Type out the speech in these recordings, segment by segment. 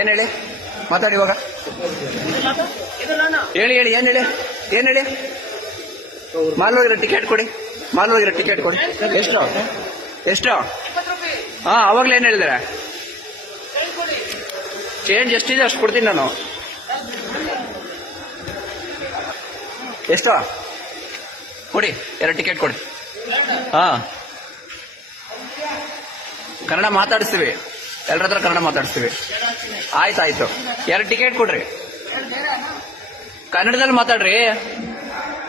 ಏನ್ ಹೇಳಿ, ಮಾತಾಡಿ ಇವಾಗ. ಹೇಳಿ ಹೇಳಿ, ಏನ್ ಹೇಳಿ, ಏನ್ ಹೇಳಿ. ಮಾಲ್ ಹೋಗಿರೋ ಟಿಕೆಟ್ ಕೊಡಿ, ಮಾಲ್ ಹೋಗಿರೋ ಟಿಕೆಟ್ ಕೊಡಿ. ಎಷ್ಟು ಎಷ್ಟು? ಹಾ, ಅವಾಗ್ಲೇ ಏನ್ ಹೇಳಿದಾರೆ? ಚೇಂಜ್ ಎಷ್ಟಿದೆ ಅಷ್ಟು ಕೊಡ್ತೀನಿ ನಾನು. ಎಷ್ಟು ಕೊಡಿ, 2 ಟಿಕೆಟ್ ಕೊಡಿ. ಹಾ, ಕನ್ನಡ ಮಾತಾಡಿಸ್ತೀವಿ, ಎಲ್ಲರ ಹತ್ರ ಕನ್ನಡ ಮಾತಾಡಿಸ್ತೀವಿ. ಆಯ್ತಾಯ್ತು, 2 ಟಿಕೆಟ್ ಕೊಡ್ರಿ, ಕನ್ನಡದಲ್ಲಿ ಮಾತಾಡ್ರಿ.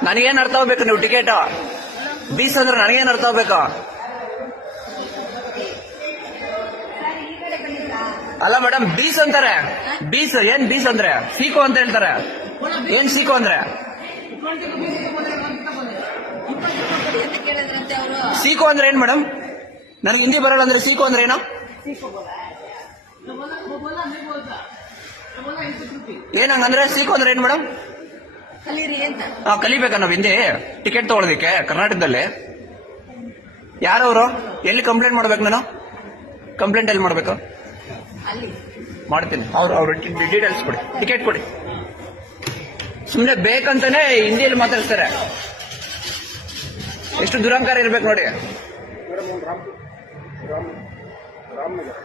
ನನಗೇನ್ ಅರ್ಥ ಆಗ್ಬೇಕು? ನೀವು ಟಿಕೆಟ್ ಬೀಸ್ ಅಂದ್ರೆ ನನಗೇನ್ ಅರ್ಥ ಆಗ್ಬೇಕು? ಅಲ್ಲ ಮೇಡಮ್, ಬೀಸ್ ಅಂತಾರೆ. ಬೀಸ್ ಏನ್? ಬೀಸ್ ಅಂದ್ರೆ ಸೀಕೋ ಅಂತ ಹೇಳ್ತಾರೆ. ಏನ್ ಸೀಕೋ ಅಂದ್ರೆ? ಸೀಕೋ ಅಂದ್ರೆ ಏನ್ ಮೇಡಮ್? ನನಗೆ ಹಿಂದಿ ಬರಲ್ಲ ಅಂದ್ರೆ ಸೀಕೋ ಅಂದ್ರೆ ಏನು? ಏನಂಗಂದ್ರೆ ಸೀಕೋ ಅಂದ್ರೆ ಏನ್ ಮೇಡಮ್? ಕಲಿಬೇಕಾ ನಾವು ಹಿಂದಿ? ಟಿಕೆಟ್ ತಗೊಳ್ಳೋದಿಕ್ಕೆ ಕರ್ನಾಟಕದಲ್ಲಿ? ಯಾರವರು? ಎಲ್ಲಿ ಕಂಪ್ಲೇಂಟ್ ಮಾಡ್ಬೇಕು ನಾನು? ಕಂಪ್ಲೇಂಟ್ ಎಲ್ಲಿ ಮಾಡ್ಬೇಕು? ಮಾಡ್ತೀನಿ. ಅವ್ರ ಡೀಟೇಲ್ಸ್ ಕೊಡಿ, ಟಿಕೆಟ್ ಕೊಡಿ. ಸುಮ್ಮನೆ ಬೇಕಂತಾನೆ ಹಿಂದಿಯಲ್ಲಿ ಮಾತಾಡ್ತಾರೆ. ಎಷ್ಟು ದುರಂಕಾರ ಇರ್ಬೇಕು ನೋಡಿ. ರಾಮನಗರ